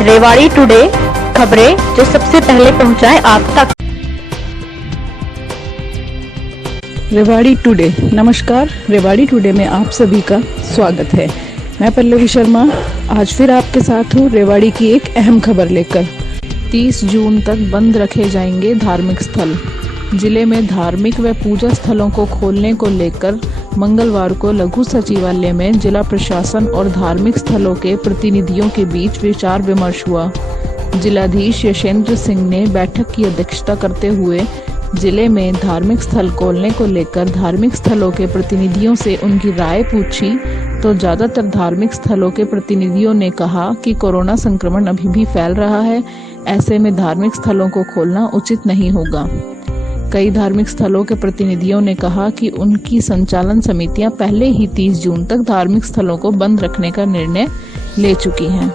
Rewari today, खबरें जो सबसे पहले पहुंचाए आप तक। रेवाड़ी टुडे। नमस्कार, रेवाड़ी टुडे में आप सभी का स्वागत है। मैं पल्लवी शर्मा आज फिर आपके साथ हूँ रेवाड़ी की एक अहम खबर लेकर। 30 जून तक बंद रखे जाएंगे धार्मिक स्थल। जिले में धार्मिक व पूजा स्थलों को खोलने को लेकर मंगलवार को लघु सचिवालय में जिला प्रशासन और धार्मिक स्थलों के प्रतिनिधियों के बीच विचार विमर्श हुआ। जिलाधीश यशेंद्र सिंह ने बैठक की अध्यक्षता करते हुए जिले में धार्मिक स्थल खोलने को लेकर धार्मिक स्थलों के प्रतिनिधियों से उनकी राय पूछी तो ज्यादातर धार्मिक स्थलों के प्रतिनिधियों ने कहा कि कोरोना संक्रमण अभी भी फैल रहा है, ऐसे में धार्मिक स्थलों को खोलना उचित नहीं होगा। कई धार्मिक स्थलों के प्रतिनिधियों ने कहा कि उनकी संचालन समितियां पहले ही 30 जून तक धार्मिक स्थलों को बंद रखने का निर्णय ले चुकी हैं।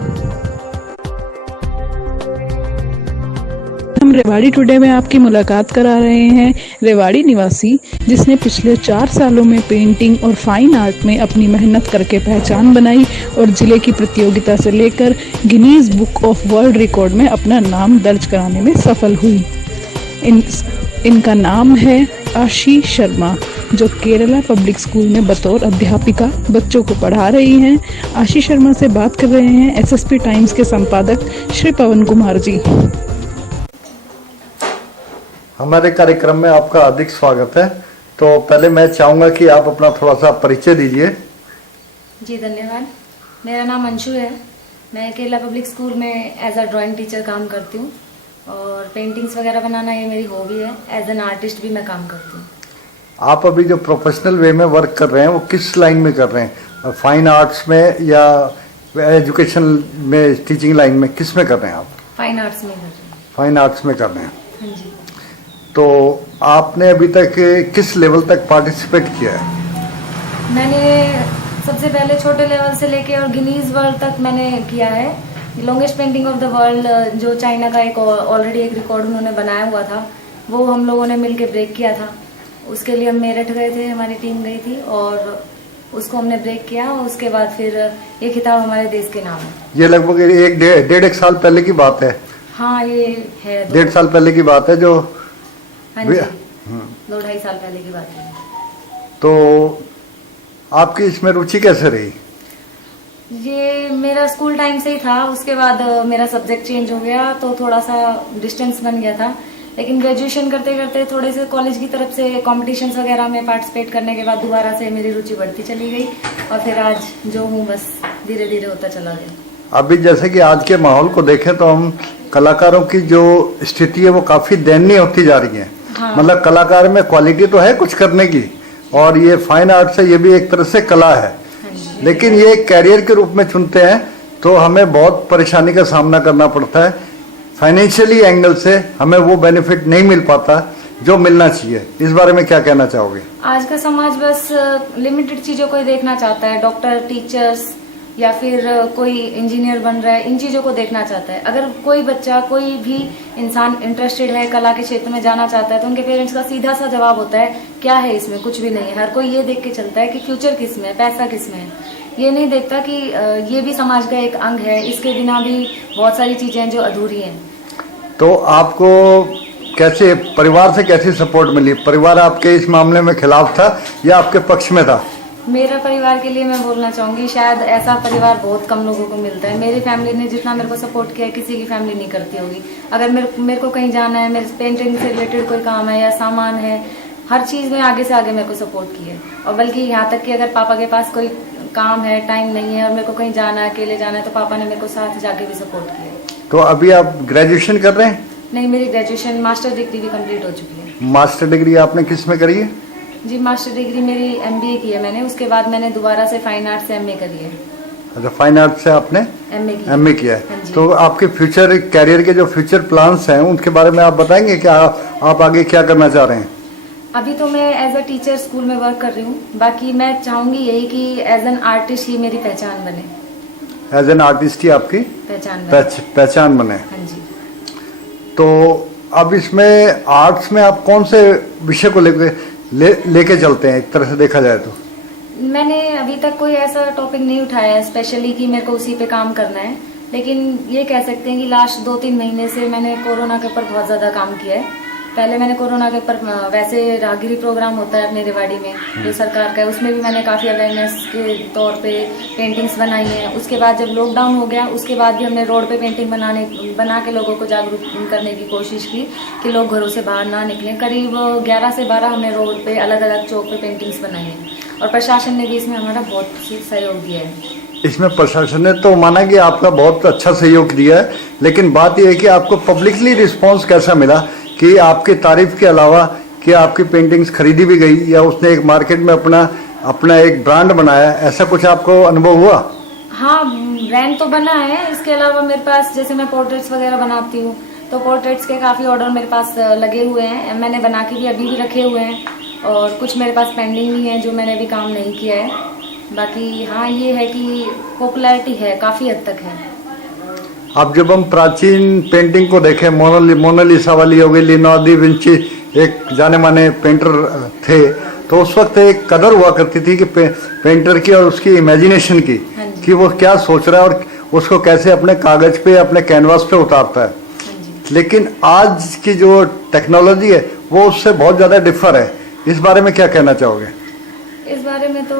हम रेवाड़ी टुडे में आपकी मुलाकात करा रहे हैं रेवाड़ी निवासी जिसने पिछले 4 सालों में पेंटिंग और फाइन आर्ट में अपनी मेहनत करके पहचान बनाई और जिले की प्रतियोगिता से लेकर Guinness book of world record में अपना नाम दर्ज कराने में सफल हुई। इनका नाम है आशी शर्मा, जो केरला पब्लिक स्कूल में बतौर अध्यापिका बच्चों को पढ़ा रही हैं। आशी शर्मा से बात कर रहे हैं एसएसपी टाइम्स के संपादक श्री पवन कुमार जी। हमारे कार्यक्रम में आपका हार्दिक स्वागत है। तो पहले मैं चाहूँगा कि आप अपना थोड़ा सा परिचय दीजिए। जी धन्यवाद। मेरा नाम अंशु है। मैं केरला पब्लिक स्कूल में एज अ ड्राइंग टीचर काम करती हूँ और पेंटिंग्स वगैरह बनाना ये मेरी हॉबी है। एज एन आर्टिस्ट भी मैं काम करती हूँ। आप अभी जो प्रोफेशनल वे में वर्क कर रहे हैं वो किस लाइन में कर रहे हैं? फाइन आर्ट्स में या एजुकेशन में, टीचिंग लाइन में, किस में कर रहे हैं आप? फाइन आर्ट्स में कर रही हूँ। फाइन आर्ट्स में कर रहे हैं। हाँ जी। तो आपने अभी तक किस लेवल तक पार्टिसिपेट किया है? मैंने सबसे पहले छोटे लेवल से लेके और गिनीज वर्ल्ड तक मैंने किया है। Longest painting of the world जो चाइना का एक ऑलरेडी एक रिकॉर्ड उन्होंने बनाया हुआ था, वो हम लोगों ने मिलके ब्रेक किया था। उसके लिए हम मेरठ गए थे, हमारी टीम गई थी और उसको हमने ब्रेक किया और उसके बाद फिर ये खिताब हमारे देश के नाम है। ये लगभग डेढ़ एक साल पहले की बात है। हाँ, ये है 1.5 साल पहले की बात है जो। हाँ जी, 2-2.5 साल पहले की बात है। तो आपकी इसमें रुचि कैसे रही? ये मेरा स्कूल टाइम से ही था। उसके बाद मेरा सब्जेक्ट चेंज हो गया तो थोड़ा सा डिस्टेंस बन गया था। लेकिन ग्रेजुएशन करते करते थोड़े से कॉलेज की तरफ से कॉम्पिटिशन्स वगैरह में पार्टिसिपेट करने के बाद दोबारा से मेरी रुचि बढ़ती चली गई और फिर आज जो हूँ बस धीरे धीरे होता चला गया। अभी जैसे कि आज के माहौल को देखें तो हम कलाकारों की जो स्थिति है वो काफी दयनीय होती जा रही है। हाँ। मतलब कलाकार में क्वालिटी तो है कुछ करने की, और ये फाइन आर्ट से ये भी एक तरह से कला है। हाँ, लेकिन ये कैरियर के रूप में चुनते हैं तो हमें बहुत परेशानी का सामना करना पड़ता है। फाइनेंशियली एंगल से हमें वो बेनिफिट नहीं मिल पाता जो मिलना चाहिए। इस बारे में क्या कहना चाहोगे? आज का समाज बस लिमिटेड चीजों को ही देखना चाहता है। डॉक्टर, टीचर्स या फिर कोई इंजीनियर बन रहा है, इन चीजों को देखना चाहता है। अगर कोई बच्चा, कोई भी इंसान इंटरेस्टेड है, कला के क्षेत्र में जाना चाहता है, तो उनके पेरेंट्स का सीधा सा जवाब होता है क्या है इसमें, कुछ भी नहीं है। हर कोई ये देख के चलता है कि फ्यूचर किस में है, पैसा किस में है। ये नहीं देखता कि ये भी समाज का एक अंग है, इसके बिना भी बहुत सारी चीजें हैं जो अधूरी हैं। तो आपको कैसे, परिवार से कैसी सपोर्ट मिली? परिवार आपके इस मामले में खिलाफ था या आपके पक्ष में था? मेरा परिवार के लिए मैं बोलना चाहूंगी, शायद ऐसा परिवार बहुत कम लोगों को मिलता है। मेरी फैमिली ने जितना मेरे को सपोर्ट किया है किसी की फैमिली नहीं करती होगी। अगर मेरे को कहीं जाना है, मेरे पेंटिंग से रिलेटेड कोई काम है या सामान है, हर चीज में आगे से आगे मेरे को सपोर्ट की है। और बल्कि यहाँ तक कि अगर पापा के पास कोई काम है, टाइम नहीं है और मेरे को कहीं जाना है, अकेले जाना है, तो पापा ने मेरे को साथ जाके भी सपोर्ट किया है। तो अभी आप ग्रेजुएशन कर रहे हैं? नहीं, मेरी ग्रेजुएशन मास्टर डिग्री भी कंप्लीट हो चुकी है। मास्टर डिग्री आपने किस में करी है? जी, मास्टर डिग्री मेरी MBA की है मैंने। उसके बाद मैंने दोबारा से फाइन आर्ट से MA करी है। अच्छा, फाइन आर्ट से आपने MA किया है। हाँ, तो आपके फ्यूचर कैरियर के जो फ्यूचर प्लान्स हैं उनके बारे में आप बताएंगे क्या? आप आगे क्या करना चाह रहे हैं? अभी तो मैं एज अ टीचर स्कूल में वर्क कर रही हूँ। बाकी मैं चाहूंगी यही कि एज एन आर्टिस्ट ही मेरी पहचान बने। एज एन आर्टिस्ट ही आपकी पहचान बने। हाँ जी। तो अब इसमें आर्ट्स में आप कौन से विषय को लेके चलते हैं? एक तरह से देखा जाए तो मैंने अभी तक कोई ऐसा टॉपिक नहीं उठाया है स्पेशली कि मेरे को उसी पे काम करना है। लेकिन ये कह सकते हैं कि लास्ट 2-3 महीने से मैंने कोरोना के ऊपर बहुत ज़्यादा काम किया है। पहले मैंने कोरोना के ऊपर वैसे राहगिरी प्रोग्राम होता है अपने रेवाड़ी में जो सरकार का है, उसमें भी मैंने काफ़ी अवेयरनेस के तौर पे पेंटिंग्स बनाई हैं। उसके बाद जब लॉकडाउन हो गया उसके बाद भी हमने रोड पे पेंटिंग बना के लोगों को जागरूक करने की कोशिश की कि लोग घरों से बाहर ना निकलें। करीब 11 से 12 हमने रोड पे अलग अलग चौक पे पेंटिंग्स बनाई हैं और प्रशासन ने भी इसमें हमारा बहुत सहयोग दिया है। इसमें प्रशासन ने तो माना कि आपका बहुत अच्छा सहयोग दिया है, लेकिन बात यह है कि आपको पब्लिकली रिस्पांस कैसा मिला कि आपकी तारीफ के अलावा कि आपकी पेंटिंग्स खरीदी भी गई या उसने एक मार्केट में अपना एक ब्रांड बनाया, ऐसा कुछ आपको अनुभव हुआ? हाँ, ब्रांड तो बना है। इसके अलावा मेरे पास जैसे मैं पोर्ट्रेट्स वगैरह बनाती हूँ तो पोर्ट्रेट्स के काफ़ी ऑर्डर मेरे पास लगे हुए हैं। मैंने बना के भी अभी भी रखे हुए हैं और कुछ मेरे पास पेंडिंग भी हैं जो मैंने अभी काम नहीं किया है। बाकी हाँ, ये है कि पॉपुलैरिटी है, काफ़ी हद तक है। अब जब हम प्राचीन पेंटिंग को देखें, मोनालिसा वाली हो गई, लियोनार्डो दा विंची एक जाने माने पेंटर थे, तो उस वक्त एक कदर हुआ करती थी कि पेंटर की और उसकी इमेजिनेशन की कि वो क्या सोच रहा है और उसको कैसे अपने कागज पे अपने कैनवास पे उतारता है। लेकिन आज की जो टेक्नोलॉजी है वो उससे बहुत ज़्यादा डिफर है। इस बारे में क्या कहना चाहोगे? इस बारे में तो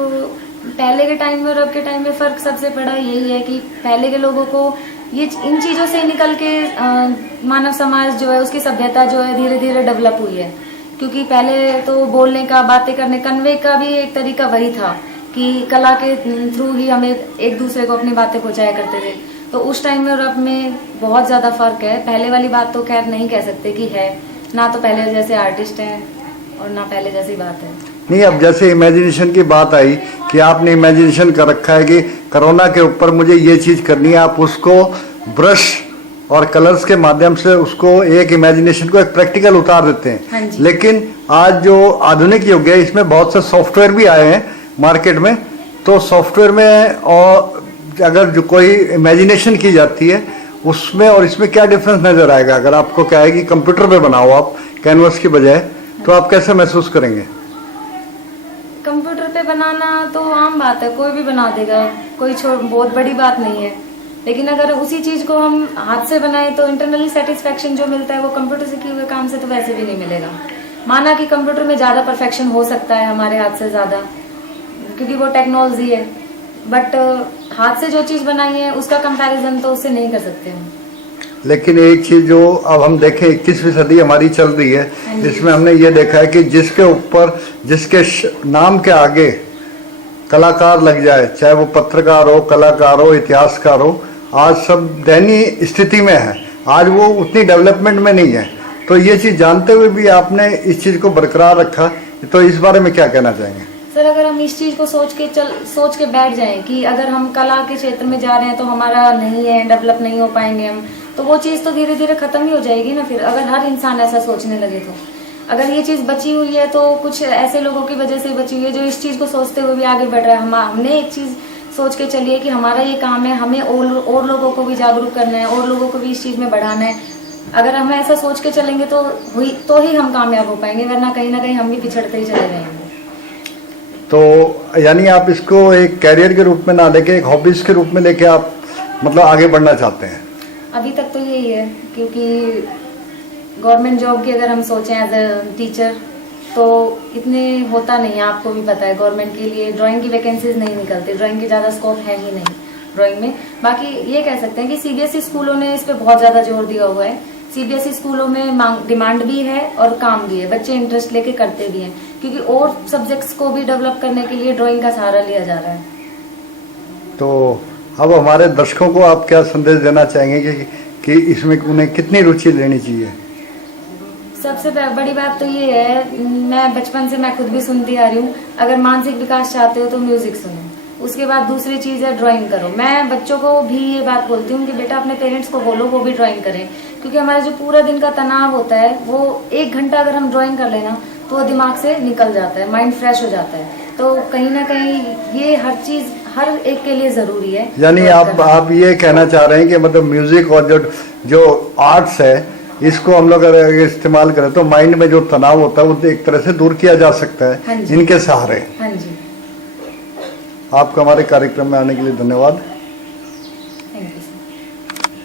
पहले के टाइम में और अब के टाइम में फ़र्क सबसे बड़ा यही है कि पहले के लोगों को ये इन चीज़ों से निकल के मानव समाज जो है उसकी सभ्यता जो है धीरे धीरे डेवलप हुई है। क्योंकि पहले तो बोलने का, बातें करने, कन्वे का भी एक तरीका वही था कि कला के थ्रू ही हमें एक दूसरे को अपनी बातें पहुंचाया करते थे। तो उस टाइम में और अब में बहुत ज़्यादा फ़र्क है। पहले वाली बात तो खैर नहीं कह सकते कि है, ना तो पहले जैसे आर्टिस्ट हैं और ना पहले जैसी बात है। नहीं, अब जैसे इमेजिनेशन की बात आई कि आपने इमेजिनेशन कर रखा है कि कोरोना के ऊपर मुझे ये चीज़ करनी है, आप उसको ब्रश और कलर्स के माध्यम से उसको एक इमेजिनेशन को एक प्रैक्टिकल उतार देते हैं। हाँ जी। लेकिन आज जो आधुनिक युग है इसमें बहुत से सॉफ्टवेयर भी आए हैं मार्केट में, तो सॉफ्टवेयर में और अगर जो कोई इमेजिनेशन की जाती है उसमें और इसमें क्या डिफरेंस नज़र आएगा? अगर आपको क्या है कि कंप्यूटर पे बनाओ आप कैनवस की बजाय, तो आप कैसे महसूस करेंगे? कंप्यूटर पे बनाना तो आम बात है, कोई भी बना देगा, कोई बहुत बड़ी बात नहीं है। लेकिन अगर उसी चीज को हम हाथ से बनाए तो इंटरनली सेटिस्फेक्शन जो मिलता है वो कंप्यूटर से किए हुए काम से तो वैसे भी नहीं मिलेगा। माना कि कंप्यूटर में ज्यादा परफेक्शन हो सकता है हमारे हाथ से ज्यादा, क्योंकि वो टेक्नोलॉजी है, बट हाथ से जो चीज बनाई है उसका कंपैरिजन तो उससे नहीं कर सकते हम। लेकिन एक चीज जो अब हम देखें 21वीं सदी हमारी चल रही है, इसमें हमने ये देखा है कि जिसके ऊपर जिसके नाम के आगे कलाकार लग जाए, चाहे वो पत्रकार हो, कलाकार हो, इतिहासकार हो, आज सब दयनीय स्थिति में है। आज वो उतनी डेवलपमेंट में नहीं है। तो ये चीज जानते हुए भी आपने इस चीज को बरकरार रखा, तो इस बारे में क्या कहना चाहेंगे? सर, अगर हम इस चीज को सोच के बैठ जाएं कि अगर हम कला के क्षेत्र में जा रहे हैं तो हमारा नहीं है, डेवलप नहीं हो पाएंगे हम, तो वो चीज तो धीरे धीरे खत्म ही हो जाएगी ना। फिर अगर हर इंसान ऐसा सोचने लगे तो अगर ये चीज बची हुई है तो कुछ ऐसे लोगों की वजह से बची हुई है जो इस चीज को सोचते हुए भी आगे बढ़ रहा है। हमने एक चीज सोच के चलिए कि हमारा ये काम है, हमें और लोगों को भी जागरूक करना है और लोगों को भी इस चीज में बढ़ाना है। अगर हम ऐसा सोच के चलेंगे तो ही हम कामयाब हो पाएंगे, वरना कहीं ना कहीं हम भी पिछड़ते ही चले जाएंगे। तो यानी आप इसको एक कैरियर के रूप में ना लेके एक हॉबीज के रूप में लेके आप मतलब आगे बढ़ना चाहते हैं? अभी तक तो यही है, क्योंकि गवर्नमेंट जॉब की अगर हम सोचें एज अ टीचर तो इतने होता नहीं है, आपको भी पता है। गवर्नमेंट के लिए ड्राइंग की वैकेंसीज नहीं निकलती, ड्राइंग की ज़्यादा स्कोप है ही नहीं ड्राइंग में। बाकी ये कह सकते हैं कि सीबीएसई स्कूलों ने इस पर बहुत ज़्यादा जोर दिया हुआ है। सीबीएसई स्कूलों में डिमांड भी है और काम भी है, बच्चे इंटरेस्ट लेके करते भी हैं, क्योंकि और सब्जेक्ट्स को भी डेवलप करने के लिए ड्राइंग का सहारा लिया जा रहा है। तो अब हमारे दर्शकों को आप क्या संदेश देना चाहेंगे कि इसमें उन्हें कितनी रुचि लेनी चाहिए? सबसे बड़ी बात तो ये है, मैं बचपन से मैं खुद भी सुनती आ रही हूँ, अगर मानसिक विकास चाहते हो तो म्यूजिक सुनो। उसके बाद दूसरी चीज है ड्राइंग करो। मैं बच्चों को भी ये बात बोलती हूँ कि बेटा अपने पेरेंट्स को बोलो वो भी ड्राइंग करें, क्योंकि हमारा जो पूरा दिन का तनाव होता है वो 1 घंटा अगर हम ड्राइंग कर लेना तो दिमाग से निकल जाता है, माइंड फ्रेश हो जाता है। तो कहीं ना कहीं ये हर चीज हर एक के लिए जरूरी है। यानी आप ये कहना चाह रहे हैं कि मतलब म्यूजिक और जो आर्ट्स है इसको हम लोग अगर इस्तेमाल करें तो माइंड में जो तनाव होता है वो एक तरह से दूर किया जा सकता है। हाँ जी। इनके सहारे। हाँ जी। आपका हमारे कार्यक्रम में आने के लिए धन्यवाद।